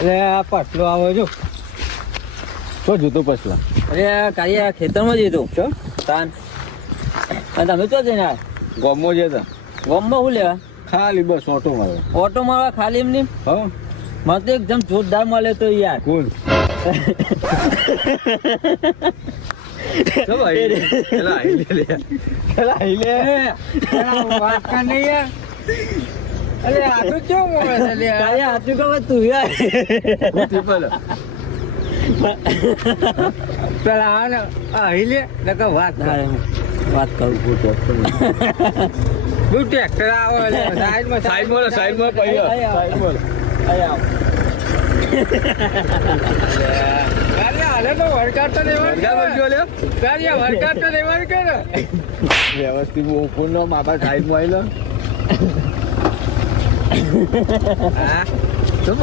અરે આ પટલો આવે જો શું જોતું પછલા? અરે કાલે ખેતરમાં જ હતો છો તાન અને તમે ચો જઈને આ ગોમો જે હતા ગોમમાં શું લેવા ખાલી બસ ઓટો મારો. ઓટો મારવા ખાલી એમની હા મને તો એકદમ જોરદાર મળે તો યાર કોણ? ચલો આઈ લે. ચલો આઈ લે. ચલો આઈ લે. વાત કર નહીં યાર અરે આટલું કેવું મળે છે લે કાલે આટલું ખબર તું યાર ટ્રિપલ પેલા આ ને અહીં લે નકર વાત કર વાત કરું બહુ ટ્રેક્ટર આવે સાઈડમાં સાઈડમાં સાઈડમાં કહીએ સાઈડમાં હાલે તો વરકાટ તો દેવાનું વરકાટ તો દેવાનું કે ને વ્યવસ્થિત ફોન નો માપા સાઈડમાં આવી લો. હા શું